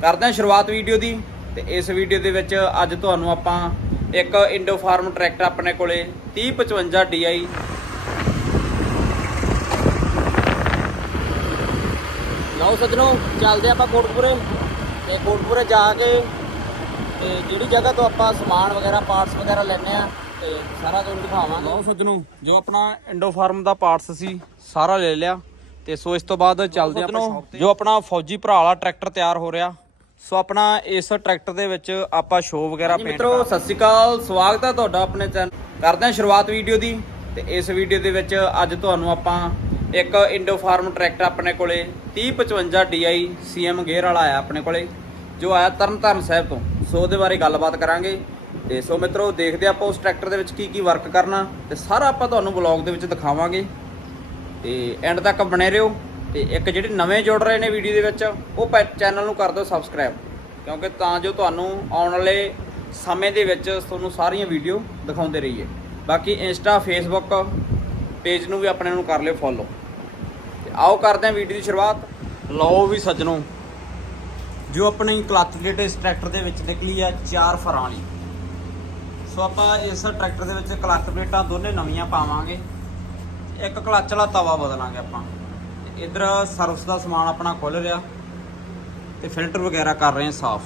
ਕਰਦੇ ਹਾਂ ਸ਼ੁਰੂਆਤ ਵੀਡੀਓ ਦੀ ਤੇ ਇਸ ਵੀਡੀਓ ਦੇ ਵਿੱਚ ਅੱਜ ਤੁਹਾਨੂੰ ਆਪਾਂ ਇੱਕ ਇੰਡੋ ਫਾਰਮ ਟਰੈਕਟਰ ਆਪਣੇ ਕੋਲੇ 3055 DI ਲਓ ਸੱਜਣੋ ਚੱਲਦੇ ਆਪਾਂ ਕੋਟਪੁਰੇ ਤੇ ਕੋਟਪੁਰੇ ਜਾ ਕੇ ਤੇ ਜਿਹੜੀ ਜਗ੍ਹਾ ਤੋਂ ਆਪਾਂ ਸਮਾਨ ਵਗੈਰਾ ਪਾਰਟਸ ਵਗੈਰਾ ਲੈਣੇ ਆ ਤੇ ਸਾਰਾ ਤੁਹਾਨੂੰ ਦਿਖਾਵਾਂਗੇ। ਲਓ ਸੱਜਣੋ ਜੋ ਆਪਣਾ ਇੰਡੋ ਫਾਰਮ ਦਾ ਪਾਰਟਸ ਸੀ ਸਾਰਾ ਲੈ ਲਿਆ ਤੇ ਸੋ ਇਸ ਤੋਂ ਬਾਅਦ ਚੱਲਦੇ ਆਪਾਂ ਜੋ ਆਪਣਾ ਫੌਜੀ ਭਰਾ ਵਾਲਾ ਟਰੈਕਟਰ ਤਿਆਰ ਹੋ ਰਿਹਾ ਸੋ ਆਪਣਾ ਇਸ ਟਰੈਕਟਰ ਦੇ ਵਿੱਚ ਆਪਾਂ ਸ਼ੋਅ ਵਗੈਰਾ ਪੇਂਟ ਮਿੱਤਰੋ ਸਤਿ ਸ਼੍ਰੀ ਅਕਾਲ। ਸਵਾਗਤ ਹੈ ਤੁਹਾਡਾ ਆਪਣੇ ਚੈਨਲ ਕਰਦੇ ਹਾਂ ਸ਼ੁਰੂਆਤ ਵੀਡੀਓ ਦੀ। ਤੇ ਇਸ ਵੀਡੀਓ ਦੇ ਵਿੱਚ ਅੱਜ ਤੁਹਾਨੂੰ ਆਪਾਂ ਇੱਕ ਇੰਡੋ ਫਾਰਮ ਟਰੈਕਟਰ ਆਪਣੇ ਕੋਲੇ 3055 DI CM ਗੇਅਰ ਵਾਲਾ ਆਇਆ ਆਪਣੇ ਕੋਲੇ ਜੋ ਆਇਆ ਤਰਨਤਾਰਨ ਸਾਹਿਬ ਤੋਂ। ਸੋ ਉਹਦੇ ਬਾਰੇ ਗੱਲਬਾਤ ਕਰਾਂਗੇ। ਤੇ ਸੋ ਮਿੱਤਰੋ ਦੇਖਦੇ ਆਪਾਂ ਉਸ ਟਰੈਕਟਰ ਦੇ ਵਿੱਚ ਕੀ ਕੀ ਵਰਕ ਕਰਨਾ। ਤੇ ਸਾਰਾ ਆਪਾਂ ਤੁਹਾਨੂੰ ਬਲੌਗ ਦੇ ਵਿੱਚ ਦਿਖਾਵਾਂਗੇ। ਤੇ ਐਂਡ ਤੱਕ ਬਣੇ ਰਹੋ। ਤੇ ਇੱਕ ਜਿਹੜੇ ਨਵੇਂ ਜੁੜ ਰਹੇ ਨੇ ਵੀਡੀਓ ਦੇ ਵਿੱਚ, ਉਹ ਚੈਨਲ ਨੂੰ ਕਰ ਦਿਓ ਸਬਸਕ੍ਰਾਈਬ ਕਿਉਂਕਿ ਤਾਂ ਜੋ ਤੁਹਾਨੂੰ ਆਉਣ ਵਾਲੇ ਸਮੇਂ ਦੇ ਵਿੱਚ ਤੁਹਾਨੂੰ ਸਾਰੀਆਂ ਵੀਡੀਓ ਦਿਖਾਉਂਦੇ ਰਹੀਏ। ਬਾਕੀ ਇੰਸਟਾ ਫੇਸਬੁੱਕ ਪੇਜ ਨੂੰ ਵੀ ਆਪਣੇ ਨੂੰ ਕਰ ਲਿਓ ਫੋਲੋ ਤੇ ਆਓ ਕਰਦੇ ਹਾਂ ਵੀਡੀਓ ਦੀ ਸ਼ੁਰੂਆਤ। ਲਓ ਵੀ ਸੱਜਣੋ, ਜੋ ਆਪਣੀ ਕਲੱਚ ਪਲੇਟ ਇਸ ਟਰੈਕਟਰ ਦੇ ਵਿੱਚ ਨਿਕਲੀ ਆ, ਚਾਰ ਫਰਾਂ ਵਾਲੀ। ਸੋ ਆਪਾਂ ਇਸ ਟਰੈਕਟਰ ਦੇ ਵਿੱਚ ਕਲੱਚ ਪਲੇਟਾਂ ਦੋਨੇ ਨਵੀਆਂ ਪਾਵਾਂਗੇ। ਇੱਕ ਕਲੱਚ ਵਾਲਾ ਤਵਾ ਬਦਲਾਂਗੇ ਆਪਾਂ। ਇਧਰ ਸਰਵਿਸ ਦਾ ਸਮਾਨ ਆਪਣਾ ਖੁੱਲ ਰਿਹਾ ਤੇ ਫਿਲਟਰ ਵਗੈਰਾ ਕਰ ਰਹੇ ਹਾਂ ਸਾਫ਼।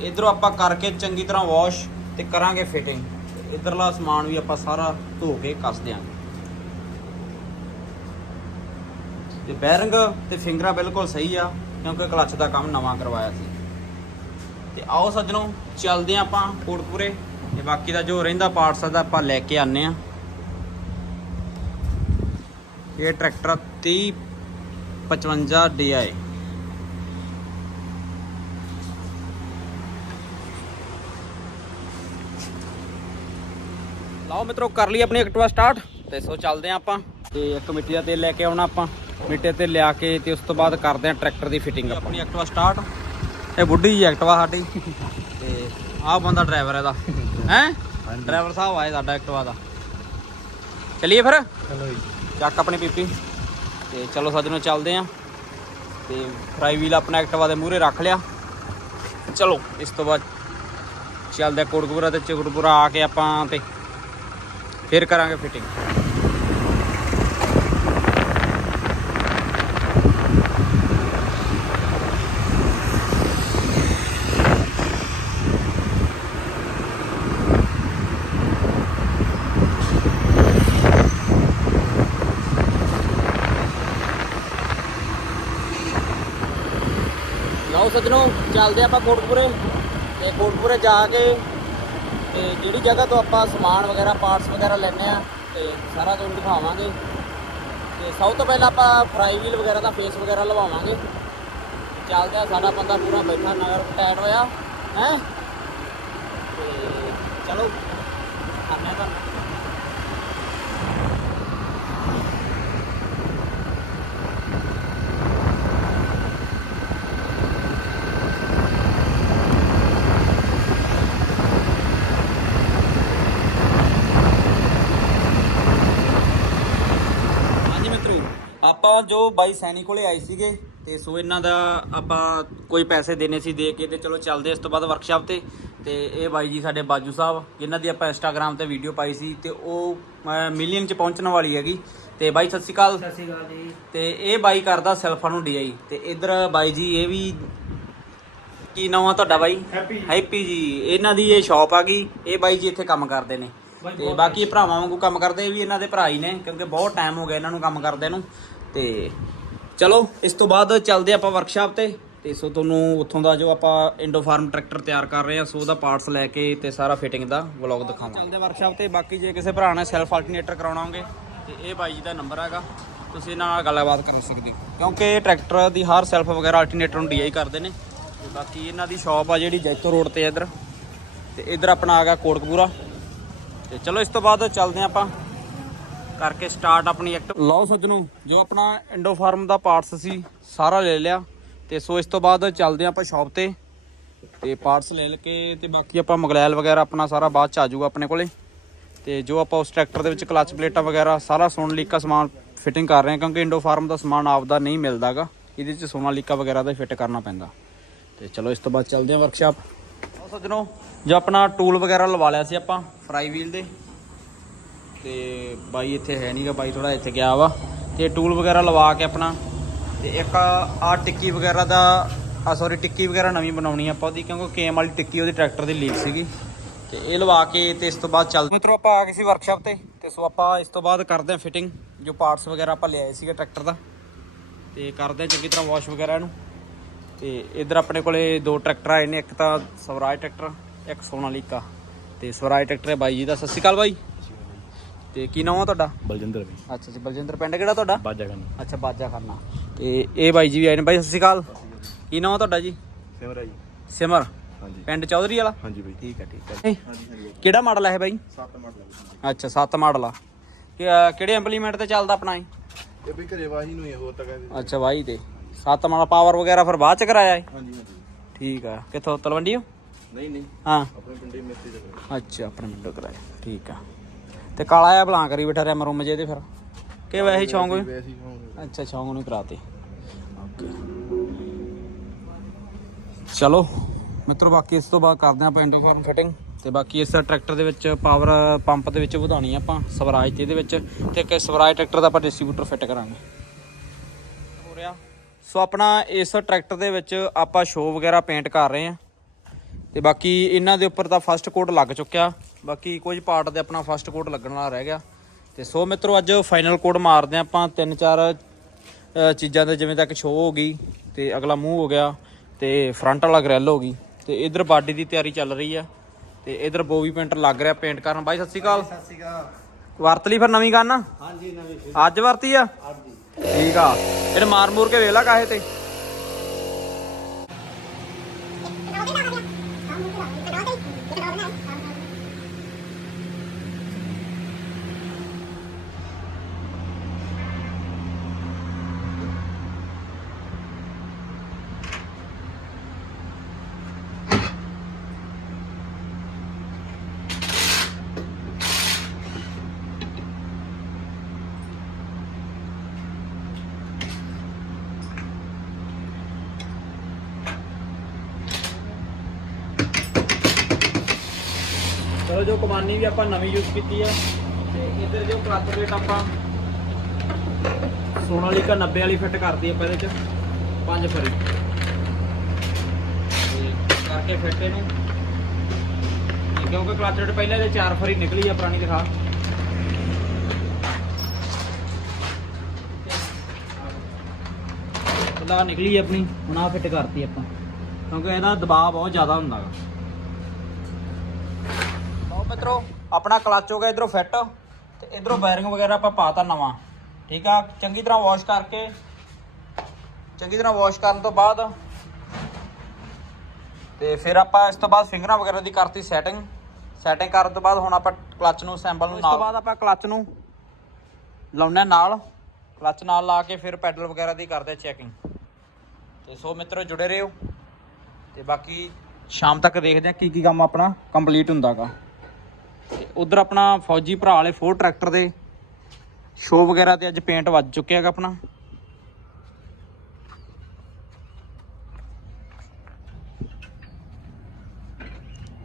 ਇਧਰੋਂ ਆਪਾਂ ਕਰਕੇ ਚੰਗੀ ਤਰ੍ਹਾਂ ਵਾਸ਼ ਤੇ ਕਰਾਂਗੇ ਫਿਟਿੰਗ ਇਧਰਲਾ ਸਮਾਨ ਵੀ ਆਪਾਂ ਸਾਰਾ ਧੋ ਕੇ ਕੱਸ ਦਿਆਂਗੇ। ਤੇ ਬੈਰਿੰਗ ਤੇ ਫਿੰਗਰਾਂ ਬਿਲਕੁਲ ਸਹੀ ਆ, ਕਿਉਂਕਿ ਕਲੱਚ ਦਾ ਕੰਮ ਨਵਾਂ ਕਰਵਾਇਆ ਸੀ। ਤੇ ਆਓ ਸੱਜਣੋ, ਚੱਲਦੇ ਹਾਂ ਆਪਾਂ ਕੋਟਪੂਰੇ ਤੇ ਬਾਕੀ ਦਾ ਜੋ ਰਹਿੰਦਾ ਪਾਰਟਸ ਦਾ ਆਪਾਂ ਲੈ ਕੇ ਆਨੇ ਆ ਇਹ ਟਰੈਕਟਰ 3055 DI ਲਾਓ ਮਿੱਤਰੋ ਕਰ ਲਈ ਆਪਣੀ ਐਕਟਿਵਾ ਸਟਾਰਟ ਤੇ ਸੋ ਚੱਲਦੇ ਆ ਆਪਾਂ। ਤੇ ਇੱਕ ਮਿੱਟੀ ਦਾ ਤੇਲ ਲੈ ਕੇ ਆਉਣਾ ਆਪਾਂ। ਮਿੱਟੀ ਦਾ ਤੇਲ ਲਿਆ ਕੇ ਤੇ ਉਸ ਤੋਂ ਬਾਅਦ ਕਰਦੇ ਆ ਟਰੈਕਟਰ ਦੀ ਫਿਟਿੰਗ ਆਪਣੀ ਐਕਟਿਵਾ ਸਟਾਰਟ। ਇਹ ਬੁੱਢੀ ਜੀ ਐਕਟਿਵਾ ਸਾਡੀ। ਤੇ ਆਹ ਬੰਦਾ ਡਰਾਈਵਰ ਇਹਦਾ। ਹੈ? ਡਰਾਈਵਰ ਸਾਹਿਬ ਆਏ ਸਾਡਾ ਐਕਟਿਵਾ ਦਾ। ਚੱਲੀਏ ਫਿਰ? ਚਲੋ ਜੀ। ਚੱਕ ਆਪਣੀ ਪੀਪੀ। ਤੇ ਚਲੋ ਸੱਜਣੋ ਚੱਲਦੇ ਆਂ। ਤੇ ਫਰਾਈ ਵੀਲ ਆਪਣਾ ਐਕਟਿਵਾ ਦੇ ਮੂਹਰੇ ਰੱਖ ਲਿਆ। ਚਲੋ, ਇਸ ਤੋਂ ਬਾਅਦ ਚੱਲਦੇ ਆ ਕੋਟਕਪੂਰਾ ਤੇ ਚਿਕਟਪੂਰਾ ਆ ਕੇ ਆਪਾਂ ਤੇ ਫਿਰ ਕਰਾਂਗੇ ਫਿਟਿੰਗ। ਲਓ ਸੱਜਣੋ ਚੱਲਦੇ ਆਪਾਂ ਕੋਟਪੁਰੇ ਤੇ ਕੋਟਪੁਰੇ ਜਾ ਕੇ ਤੇ ਜਿਹੜੀ ਜਗ੍ਹਾ ਤੋਂ ਆਪਾਂ ਸਮਾਨ ਵਗੈਰਾ ਪਾਰਟਸ ਵਗੈਰਾ ਲੈਣੇ ਆ ਤੇ ਸਾਰਾ ਤੁਹਾਨੂੰ ਦਿਖਾਵਾਂਗੇ। ਤੇ ਸਭ ਤੋਂ ਪਹਿਲਾਂ ਆਪਾਂ ਫਰਾਈ ਵੀਲ ਵਗੈਰਾ ਦਾ ਫੇਸ ਵਗੈਰਾ ਲਵਾਵਾਂਗੇ। ਚੱਲਦੇ ਆ ਸਾਡਾ ਬੰਦਾ ਪੂਰਾ ਬੈਠਾ ਨਗਰ ਟਾਇਰ ਹੋਇਆ, ਹੈ? ਤੇ ਚਲੋ ਆਨੇ ਤੁਹਾਨੂੰ ਹਾਂਜੀ ਮਿੱਤਰੋ ਆਪਾਂ ਜੋ ਬਾਈ ਸੈਣੀ ਕੋਲੇ ਆਏ ਸੀਗੇ ਤੇ ਸੋ ਇਹਨਾਂ ਦਾ ਆਪਾਂ ਕੋਈ ਪੈਸੇ ਦੇਣੇ ਸੀ ਦੇ ਕੇ ਤੇ ਚਲੋ ਚੱਲਦੇ ਇਸ ਤੋਂ ਬਾਅਦ ਵਰਕਸ਼ਾਪ ਤੇ। ਤੇ ਇਹ ਬਾਈ ਜੀ ਸਾਡੇ ਬਾਜੂ ਸਾਹਿਬ ਜਿਨ੍ਹਾਂ ਦੀ ਆਪਾਂ ਇੰਸਟਾਗ੍ਰam ਤੇ ਵੀਡੀਓ ਪਾਈ ਸੀ ਤੇ ਉਹ ਮਿਲੀਅਨ ਚ ਪਹੁੰਚਣ ਵਾਲੀ ਹੈਗੀ। ਤੇ ਬਾਈ ਸਤਿ ਸ਼੍ਰੀ ਅਕਾਲ। ਸਤਿ ਸ਼੍ਰੀ ਅਕਾਲ ਜੀ। ਤੇ ਇਹ ਬਾਈ ਕਰਦਾ ਸੈਲਫਾਂ ਨੂੰ ਡੀਆਈ ਤੇ ਇਧਰ ਬਾਈ ਜੀ ਇਹ ਵੀ ਕੀ ਨਾਮ ਆ ਤੁਹਾਡਾ ਬਾਈ? ਹੈਪੀ ਜੀ। ਇਹਨਾਂ ਦੀ ਇਹ ਸ਼ਾਪ ਆ ਗਈ। ਇਹ ਬਾਈ ਜੀ ਇੱਥੇ ਕੰਮ ਕਰਦੇ ਨੇ। ਤੇ ਬਾਕੀ ਭਰਾਵਾਂ ਵਾਂਗੂ ਕੰਮ ਕਰਦੇ ਇਹ ਵੀ ਇਹਨਾਂ ਦੇ ਭਰਾ ਹੀ ਨੇ ਕਿਉਂਕਿ ਬਹੁਤ ਟਾਈਮ ਹੋ ਗਿਆ ਇਹਨਾਂ ਨੂੰ ਕੰਮ ਕਰਦੇ ਨੂੰ। ਤੇ ਚਲੋ, ਇਸ ਤੋਂ ਬਾਅਦ ਚੱਲਦੇ ਆਪਾਂ ਵਰਕਸ਼ਾਪ ਤੇ। ਤੇ ਸੋ ਤੁਹਾਨੂੰ ਉੱਥੋਂ ਦਾ ਜੋ ਆਪਾਂ ਇੰਡੋ ਫਾਰਮ ਟਰੈਕਟਰ ਤਿਆਰ ਕਰ ਰਹੇ ਹਾਂ, ਸੋ ਉਹਦਾ ਪਾਰਟਸ ਲੈ ਕੇ ਤੇ ਸਾਰਾ ਫਿਟਿੰਗ ਦਾ ਵਲੌਗ ਦਿਖਾਵਾਂਗੇ। ਚੱਲਦੇ ਵਰਕਸ਼ਾਪ ਤੇ। ਬਾਕੀ ਜੇ ਕਿਸੇ ਭਰਾ ਨੇ ਸੈਲਫ ਆਲਟਰਨੇਟਰ ਕਰਾਉਣਾ ਹੋਵੇ ਤੇ ਇਹ ਬਾਈ ਜੀ ਦਾ ਨੰਬਰ ਹੈਗਾ। ਤੁਸੀਂ ਇਹਨਾਂ ਨਾਲ ਗੱਲਬਾਤ ਕਰ ਸਕਦੇ ਕਿਉਂਕਿ ਟਰੈਕਟਰ ਦੀ ਹਰ ਸੈਲਫ ਵਗੈਰਾ ਆਲਟਰਨੇਟਰ ਨੂੰ ਡੀਆਈ ਕਰਦੇ ਨੇ। ਤੇ ਬਾਕੀ ਇਹਨਾਂ ਦੀ ਸ਼ਾਪ ਆ ਜਿਹੜੀ ਜੈਤੋ ਰੋਡ ਤੇ ਆ ਇੱਧਰ। ਤੇ ਇੱਧਰ ਆਪਣਾ ਆ ਗਿਆ ਕੋਟਕਪੂਰਾ। ਤੇ ਚਲੋ, ਇਸ ਤੋਂ ਬਾਅਦ ਚੱਲਦੇ ਹਾਂ ਆਪਾਂ। ਕਰਕੇ ਸਟਾਰਟ ਆਪਣੀ ਐਕਟ ਲਓ ਸੱਜਣੋ, ਜੋ ਆਪਣਾ ਇੰਡੋ ਫਾਰਮ ਦਾ ਪਾਰਟਸ ਸੀ, ਸਾਰਾ ਲੈ ਲਿਆ। ਤੇ ਸੋ ਇਸ ਤੋਂ ਬਾਅਦ ਚੱਲਦੇ ਹਾਂ ਆਪਾਂ ਸ਼ਾਪ ਤੇ। ਤੇ ਪਾਰਟਸ ਲੈ ਕੇ ਤੇ ਬਾਕੀ ਆਪਾਂ ਮਗਲੈਲ ਵਗੈਰਾ ਆਪਣਾ ਸਾਰਾ ਬਾਅਦ ਚ ਆ ਜਾਊਗਾ ਆਪਣੇ ਕੋਲੇ। ਤੇ ਜੋ ਆਪਾਂ ਉਸ ਟਰੈਕਟਰ ਦੇ ਵਿੱਚ ਕਲਚ ਪਲੇਟਾਂ ਵਗੈਰਾ, ਸਾਰਾ ਸੋਨਾਲੀਕਾ ਸਮਾਨ ਫਿਟਿੰਗ ਕਰ ਰਹੇ ਹਾਂ, ਕਿਉਂਕਿ ਇੰਡੋ ਫਾਰਮ ਦਾ ਸਮਾਨ ਆਪਦਾ ਨਹੀਂ ਮਿਲਦਾਗਾ। ਇਹਦੇ ਚ ਸੋਨਾ ਲੀਕਾ ਵਗੈਰਾ ਦਾ ਫਿੱਟ ਕਰਨਾ ਪੈਂਦਾ। ਤੇ ਚਲੋ ਇਸ ਤੋਂ ਬਾਅਦ ਚੱਲਦੇ ਹਾਂ ਵਰਕਸ਼ਾਪ ਉਹ ਸੱਜਣੋ, ਜੋ ਆਪਣਾ ਟੂਲ ਵਗੈਰਾ ਲਵਾ ਲਿਆ ਸੀ ਆਪਾਂ ਫਰਾਈ ਵੀਲ ਦੇ। ਤੇ ਬਾਈ ਇੱਥੇ ਹੈ ਨਹੀਂਗਾ ਬਾਈ ਥੋੜਾ ਇੱਥੇ ਗਿਆ ਵਾ। ਤੇ ਟੂਲ ਵਗੈਰਾ ਲਵਾ ਕੇ ਆਪਣਾ। ਤੇ ਇੱਕ ਆ ਟਿੱਕੀ ਵਗੈਰਾ ਦਾ ਆ ਸੌਰੀ ਟਿੱਕੀ ਵਗੈਰਾ ਨਵੀਂ ਬਣਾਉਣੀ ਆਪਾਂ ਉਹਦੀ, ਕਿਉਂਕਿ ਕੇਮ ਵਾਲੀ ਟਿੱਕੀ ਉਹਦੇ ਟਰੈਕਟਰ ਦੀ ਲੀਕ ਸੀਗੀ। ਤੇ ਇਹ ਲਵਾ ਕੇ ਤੇ ਇਸ ਤੋਂ ਬਾਅਦ ਚੱਲ ਮਿੱਤਰੋ, ਆਪਾਂ ਆ ਗਏ ਸੀ ਵਰਕਸ਼ਾਪ ਤੇ। ਤੇ ਸੋ ਆਪਾਂ ਇਸ ਤੋਂ ਬਾਅਦ ਕਰਦੇ ਹਾਂ ਫਿਟਿੰਗ ਜੋ ਪਾਰਟਸ ਵਗੈਰਾ ਆਪਾਂ ਲਿਆਏ ਸੀਗੇ ਟਰੈਕਟਰ ਦਾ। ਤੇ ਕਰਦੇ ਹਾਂ ਚੰਗੀ ਤਰ੍ਹਾਂ ਵਾਸ਼ ਵਗੈਰਾ ਇਹਨੂੰ। ਤੇ ਇਧਰ ਆਪਣੇ ਕੋਲੇ ਦੋ ਟਰੈਕਟਰ ਆਏ ਨੇ, ਇੱਕ ਤਾਂ ਸਵਰਾਜ ਟਰੈਕਟਰ, ਇੱਕ ਸੋਨਾਲੀਕਾ। ਤੇ ਸਵਰਾਜ ਟਰੈਕਟਰ ਹੈ ਬਾਈ ਜੀ ਦਾ। ਸਤਿ ਸ਼੍ਰੀ ਅਕਾਲ ਬਾਈ। ਤੇ ਕੀ ਨਾਮ ਆ ਤੁਹਾਡਾ? ਬਲਜਿੰਦਰ ਵੀ ਅੱਛਾ ਜੀ ਬਲਜਿੰਦਰ ਪਿੰਡ ਕਿਹੜਾ ਤੁਹਾਡਾ? ਬਾਜਾ ਕਰਨ ਅੱਛਾ ਬਾਜਾ ਕਰਨਾ ਤੇ ਇਹ ਬਾਈ ਜੀ ਵੀ ਆਏ ਨੇ। ਬਾਈ ਸਤਿ ਸ਼੍ਰੀ ਅਕਾਲ। ਕੀ ਨਾਮ ਆ ਤੁਹਾਡਾ ਜੀ? ਸਿਮਰਾ ਜੀ। ਸਿਮਰ। ਹਾਂਜੀ। ਪਿੰਡ ਚੌਧਰੀ ਵਾਲਾ? ਹਾਂਜੀ ਬਈ। ਠੀਕ ਹੈ ਠੀਕ ਹੈ ਕਿਹੜਾ ਮਾਡਲ ਹੈ ਬਾਈ? 7 ਮਾਡਲ ਅੱਛਾ 7 ਮਾਡਲ ਆ। ਕਿਹੜੇ ਇੰਪਲੀਮੈਂਟ ਤੇ ਚੱਲਦਾ ਆਪਣਾ ਇਹ? ਇਹ ਵੀ ਘਰੇ ਵਾਹੀ ਨੂੰ ਹੀ ਹੋਰ ਤਾਂ ਕਹਿੰਦੇ ਅੱਛਾ ਬਾਈ ਤੇ। 7 ਮਾਡਲ ਪਾਵਰ ਵਗੈਰਾ ਫਿਰ ਬਾਅਦ ਚ ਕਰਾਇਆ ਹੈ ਹਾਂਜੀ ਹਾਂਜੀ। ਠੀਕ ਆ। ਕਿੱਥੋਂ ਤਲਵੰਡੀਓ ਨਹੀਂ ਨਹੀਂ। ਹਾਂ। ਆਪਣੇ ਪਿੰਡੇ ਮਿਸਤਰੀ ਦਾ ਅੱਛਾ ਆਪਣੇ ਮਿੰਟੋ ਕਰਾਇਆ। ਠੀਕ ਆ। ਤੇ ਕਾਲਾ ਆ ਬਲਾਂ ਕਰੀ ਬਿਠਾ ਰਿਆ ਮਰੂਮ ਜੇ ਇਹਦੇ ਫਿਰ। ਕਿ ਵੈਸੇ ਸ਼ੌਂਕ ਹੋਈ ਵੈਸੇ ਅੱਛਾ ਸ਼ੌਂਕ ਨੂੰ ਕਰਾਤੇ। ਚਲੋ ਮਿੱਤਰੋ ਬਾਕੀ ਇਸ ਤੋਂ ਬਾਅਦ ਕਰਦੇ ਆਪਾਂ ਇੰਟਰਫਾਰਮ ਫਿਟਿੰਗ ਤੇ ਬਾਕੀ ਇਸ ਟਰੈਕਟਰ ਦੇ ਵਿੱਚ ਪਾਵਰ ਪੰਪ ਦੇ ਵਿੱਚ ਵਧਾਉਣੀ ਆ ਆਪਾਂ ਸਵਰਾਜ ਤੇ ਇਹਦੇ ਵਿੱਚ ਤੇ ਇੱਕ ਸਵਰਾਜ ਟਰੈਕਟਰ ਦਾ ਆਪਾਂ ਡਿਸਟ੍ਰੀਬਿਊਟਰ ਫਿੱਟ ਕਰਾਂਗੇ। ਹੋ ਰਿਹਾ? ਸੋ ਆਪਣਾ ਇਸ ਟਰੈਕਟਰ ਦੇ ਵਿੱਚ ਆਪਾਂ ਸ਼ੋ ਵਗੈਰਾ ਪੇਂਟ ਕਰ ਰਹੇ ਆ ਤੇ ਬਾਕੀ ਇਹਨਾਂ ਦੇ ਉੱਪਰ ਤਾਂ ਫਸਟ ਕੋਟ ਲੱਗ ਚੁੱਕਿਆ। ਬਾਕੀ ਕੁਝ ਪਾਰਟ ਦੇ ਆਪਣਾ ਫਸਟ ਕੋਟ ਲੱਗਣ ਵਾਲਾ ਰਹਿ ਗਿਆ। ਤੇ ਸੋ ਮਿੱਤਰੋ ਅੱਜ ਫਾਈਨਲ ਕੋਟ ਮਾਰਦੇ ਆਪਾਂ ਤਿੰਨ ਚਾਰ ਚੀਜ਼ਾਂ ਦੇ ਜਿਵੇਂ ਤੱਕ ਸ਼ੋ ਹੋ ਗਈ ਤੇ ਅਗਲਾ ਮੂੰਹ ਹੋ ਗਿਆ ਤੇ ਫਰੰਟ ਵਾਲਾ ਗ੍ਰਿਲ ਹੋ ਗਈ ਤੇ ਇਧਰ ਬਾਡੀ ਦੀ ਤਿਆਰੀ ਚੱਲ ਰਹੀ ਆ ਤੇ ਇਧਰ ਬੋਵੀ ਪੇਂਟ ਲੱਗ ਰਿਹਾ ਪੇਂਟ ਕਰਨ। ਬਾਈ ਸਤਿ ਸ਼੍ਰੀ ਅਕਾਲ। ਸਤਿ ਸ਼੍ਰੀ ਅਕਾਲ। ਵਰਤ ਲਈ ਫਿਰ ਨਵੀਂ ਗਨ? ਹਾਂਜੀ ਨਵੀਂ ਅੱਜ ਵਰਤੀ ਆ? ਠੀਕ ਆ। ਇਹਨੇ ਮਾਰ ਮੂਰ ਕੇ ਵੇਲਾ ਕਾਹੇ ਤੇ। ਚਲੋ ਜੋ ਕਮਾਨੀ ਵੀ ਆਪਾਂ ਨਵੀਂ ਯੂਜ਼ ਕੀਤੀ ਆ, ਤੇ ਇਧਰ ਜੋ ਕਲਚ ਪਲੇਟ ਆਪਾਂ ਸੋਨਾਲੀਕਾ 90 ਵਾਲੀ ਫਿੱਟ ਕਰਤੀ ਆਪਾਂ ਇਹਦੇ ਚ, ਪੰਜ ਫਰੀ। ਕਰਕੇ ਫਿੱਟ ਇਹਨੂੰ। ਕਿਉਂਕਿ ਕਲਚ ਪਲੇਟ ਪਹਿਲਾਂ ਇਹਦੇ ਚਾਰ ਫਰੀ ਨਿਕਲੀ ਆ, ਪੁਰਾਣੀ ਦਿਖਾ। ਪਹਿਲਾਂ ਨਿਕਲੀ ਆਪਣੀ, ਹੁਣ ਆ ਫਿੱਟ ਕਰਤੀ ਆਪਾਂ। ਕਿਉਂਕਿ ਇਹਦਾ ਦਬਾਅ ਬਹੁਤ ਜ਼ਿਆਦਾ ਹੁੰਦਾ ਗਾ। ਮਿੱਤਰੋ ਆਪਣਾ ਕਲਚ ਹੋ ਗਿਆ ਇਧਰੋਂ ਫਿੱਟ ਤੇ ਇਧਰੋਂ ਬੈਰਿੰਗ ਵਗੈਰਾ ਆਪਾਂ ਪਾਤਾ ਨਵਾਂ। ਠੀਕ ਆ? ਚੰਗੀ ਤਰ੍ਹਾਂ ਵਾਸ਼ ਕਰਕੇ ਚੰਗੀ ਤਰ੍ਹਾਂ ਵਾਸ਼ ਕਰਨ ਤੋਂ ਬਾਅਦ ਤੇ ਫਿਰ ਆਪਾਂ ਇਸ ਤੋਂ ਬਾਅਦ ਫਿੰਗਰਾਂ ਵਗੈਰਾ ਦੀ ਕਰਤੀ ਸੈਟਿੰਗ ਸੈਟਿੰਗ ਕਰਨ ਤੋਂ ਬਾਅਦ ਹੁਣ ਆਪਾਂ ਕਲਚ ਨੂੰ ਸੈਂਬਲ ਨੂੰ ਇਸ ਤੋਂ ਬਾਅਦ ਆਪਾਂ ਕਲਚ ਨੂੰ ਲਾਉਣਾ ਨਾਲ। ਕਲਚ ਨਾਲ ਲਾ ਕੇ ਫਿਰ ਪੈਡਲ ਵਗੈਰਾ ਦੀ ਕਰਦੇ ਚੈਕਿੰਗ ਤੇ ਸੋ ਮਿੱਤਰੋ ਜੁੜੇ ਰਹੋ। ਤੇ ਬਾਕੀ ਸ਼ਾਮ ਤੱਕ ਦੇਖਦੇ ਆ ਕੀ ਕੀ ਕੰਮ ਆਪਣਾ ਕੰਪਲੀਟ ਹੁੰਦਾਗਾ। ਉਧਰ ਆਪਣਾ ਫੌਜੀ ਭਰਾ ਵਾਲੇ ਫੋਰ ਟਰੈਕਟਰ ਦੇ ਸ਼ੋ ਵਗੈਰਾ ਤੇ ਅੱਜ ਪੇਂਟ ਵੱਜ ਚੁੱਕਿਆ ਹੈਗਾ ਆਪਣਾ।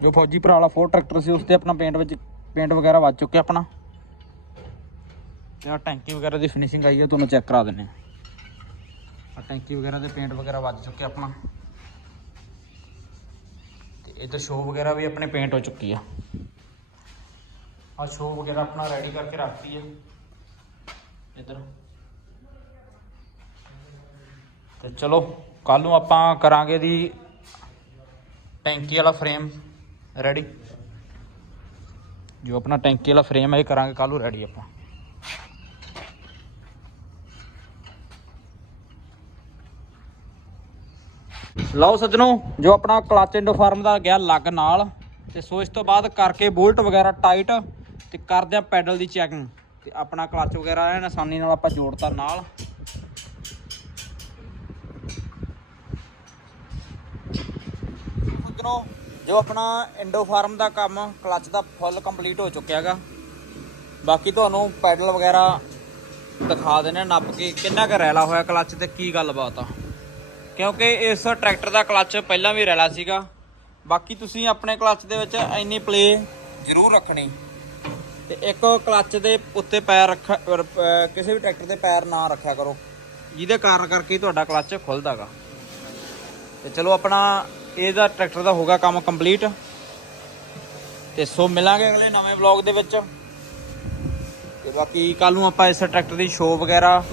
ਜੋ ਫੌਜੀ ਭਰਾ ਵਾਲਾ ਫੋਰ ਟਰੈਕਟਰ ਸੀ ਉਸ ਤੇ ਆਪਣਾ ਪੇਂਟ ਵਿੱਚ ਪੇਂਟ ਵਗੈਰਾ ਵੱਜ ਚੁੱਕਿਆ ਆਪਣਾ। ਤੇ ਆਹ ਟੈਂਕੀ ਵਗੈਰਾ ਦੀ ਫਿਨਿਸ਼ਿੰਗ ਆਈ ਹੈ ਤੁਹਾਨੂੰ ਚੈੱਕ ਕਰਾ ਦਿੰਨੇ ਆ। ਟੈਂਕੀ ਵਗੈਰਾ ਦੇ ਪੇਂਟ ਵਗੈਰਾ ਵੱਜ ਚੁੱਕਿਆ ਆਪਣਾ। ਤੇ ਇਧਰ ਸ਼ੋ ਵਗੈਰਾ ਵੀ ਆਪਣੇ ਪੇਂਟ ਹੋ ਚੁੱਕੀ ਆ। ਆ ਸ਼ੋ ਵਗੈਰਾ ਆਪਣਾ ਰੈਡੀ ਕਰਕੇ ਰੱਖਤੀ ਹੈ ਇਧਰ। ਤੇ ਚਲੋ ਕੱਲ ਨੂੰ ਆਪਾਂ ਕਰਾਂਗੇ ਦੀ ਟੈਂਕੀ ਵਾਲਾ ਫਰੇਮ ਰੈਡੀ ਜੋ ਆਪਣਾ ਟੈਂਕੀ ਵਾਲਾ ਫਰੇਮ ਹੈ ਇਹ ਕਰਾਂਗੇ ਕੱਲ ਨੂੰ ਰੈਡੀ ਆਪਾਂ। ਲਓ ਸੱਜਣੋ, ਜੋ ਆਪਣਾ ਕਲਚ ਇੰਡੋ ਫਾਰਮ ਦਾ ਗਿਆ ਲੱਗ ਨਾਲ, ਤੇ ਸੋ ਇਸ ਤੋਂ ਬਾਅਦ ਕਰਕੇ ਬੋਲਟ ਵਗੈਰਾ ਟਾਈਟ ਤੇ ਕਰਦੇ ਆ ਪੈਡਲ ਦੀ ਚੈਕਿੰਗ। ਤੇ ਆਪਣਾ ਕਲਚ ਵਗੈਰਾ ਐਨ ਆਸਾਨੀ ਨਾਲ ਆਪਾਂ ਜੋੜਤਾ ਨਾਲ। ਸੱਜਣੋ ਜੋ ਆਪਣਾ ਇੰਡੋ ਫਾਰਮ ਦਾ ਕੰਮ ਕਲਚ ਦਾ ਫੁੱਲ ਕੰਪਲੀਟ ਹੋ ਚੁੱਕਿਆ ਹੈਗਾ। ਬਾਕੀ ਤੁਹਾਨੂੰ ਪੈਡਲ ਵਗੈਰਾ ਦਿਖਾ ਦਿੰਦੇ ਆ, ਨੱਪ ਕੇ ਕਿੰਨਾ ਕੁ ਰੈਲਾ ਹੋਇਆ ਕਲਚ ਤੇ ਕੀ ਗੱਲਬਾਤ ਆ। ਕਿਉਂਕਿ ਇਸ ਟਰੈਕਟਰ ਦਾ ਕਲੱਚ ਪਹਿਲਾਂ ਵੀ ਰੈਲਾ ਸੀਗਾ। ਬਾਕੀ ਤੁਸੀਂ ਆਪਣੇ ਕਲੱਚ ਦੇ ਵਿੱਚ ਇੰਨੀ ਪਲੇ ਜ਼ਰੂਰ ਰੱਖਣੀ। ਤੇ ਇੱਕ ਕਲੱਚ ਦੇ ਉੱਤੇ ਪੈਰ ਰੱਖ ਕਿਸੇ ਵੀ ਟਰੈਕਟਰ ਤੇ ਪੈਰ ਨਾ ਰੱਖਿਆ ਕਰੋ। ਜਿਹਦੇ ਕਾਰਨ ਕਰਕੇ ਹੀ ਤੁਹਾਡਾ ਕਲੱਚ ਖੁੱਲਦਾਗਾ। ਤੇ ਚਲੋ ਆਪਣਾ ਇਹਦਾ ਟਰੈਕਟਰ ਦਾ ਹੋਗਾ ਕੰਮ ਕੰਪਲੀਟ। ਤੇ ਸੋ ਮਿਲਾਂਗੇ ਅਗਲੇ ਨਵੇਂ ਵਲੌਗ ਦੇ ਵਿੱਚ। ਤੇ ਬਾਕੀ ਕੱਲ ਨੂੰ ਆਪਾਂ ਇਸ ਟਰੈਕਟਰ ਦੀ ਸ਼ੋ ਵਗੈਰਾ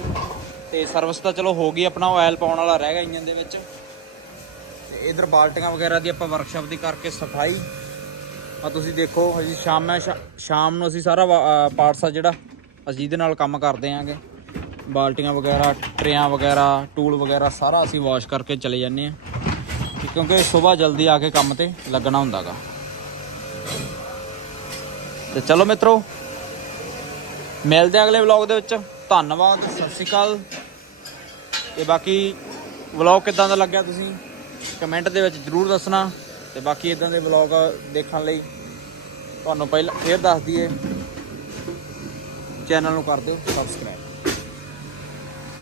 ਤੇ ਸਰਵਿਸ ਤਾਂ ਚਲੋ ਹੋ ਗਈ, ਆਪਣਾ ਆਇਲ ਪਾਉਣ ਵਾਲਾ ਰਹਿ ਗਿਆ ਇੰਜਨ ਦੇ ਵਿੱਚ। ਤੇ ਇਧਰ ਬਾਲਟੀਆਂ ਵਗੈਰਾ ਦੀ ਆਪਾਂ ਵਰਕਸ਼ਾਪ ਦੀ ਕਰਕੇ ਸਫ਼ਾਈ। ਆ ਤੁਸੀਂ ਦੇਖੋ ਹਜੀ ਸ਼ਾਮ ਹੈ, ਸ਼ਾ- ਸ਼ਾਮ ਨੂੰ ਅਸੀਂ ਸਾਰਾ ਪਾਰਟਸ ਆ ਜਿਹੜਾ ਅਸੀਂ ਇਹਦੇ ਨਾਲ ਕੰਮ ਕਰਦੇ ਆਂਗੇ। ਬਾਲਟੀਆਂ ਵਗੈਰਾ, ਟਰੇਆਂ ਵਗੈਰਾ, ਟੂਲ ਵਗੈਰਾ ਸਾਰਾ ਅਸੀਂ ਵਾਸ਼ ਕਰਕੇ ਚਲੇ ਜਾਂਦੇ ਆ। ਕਿਉਂਕਿ ਸਵੇਰ ਜਲਦੀ ਆ ਕੇ ਕੰਮ ਤੇ ਲੱਗਣਾ ਹੁੰਦਾਗਾ। ਤੇ ਚਲੋ ਮਿੱਤਰੋ, ਮਿਲਦੇ ਆ ਅਗਲੇ ਵਲੌਗ ਦੇ ਵਿੱਚ। ਧੰਨਵਾਦ, ਸਤਿ ਸ਼੍ਰੀ ਅਕਾਲ। ਤੇ ਬਾਕੀ ਵਲੌਗ ਕਿਦਾਂ ਦਾ ਲੱਗਿਆ ਤੁਸੀਂ? ਕਮੈਂਟ ਦੇ ਵਿੱਚ ਜਰੂਰ ਦੱਸਣਾ। ਤੇ ਬਾਕੀ ਇਦਾਂ ਦੇ ਵਲੌਗ ਦੇਖਣ ਲਈ ਤੁਹਾਨੂੰ ਪਹਿਲਾਂ ਫੇਰ ਦੱਸ ਦਈਏ। ਚੈਨਲ ਨੂੰ ਕਰ ਦਿਓ ਸਬਸਕ੍ਰਾਈਬ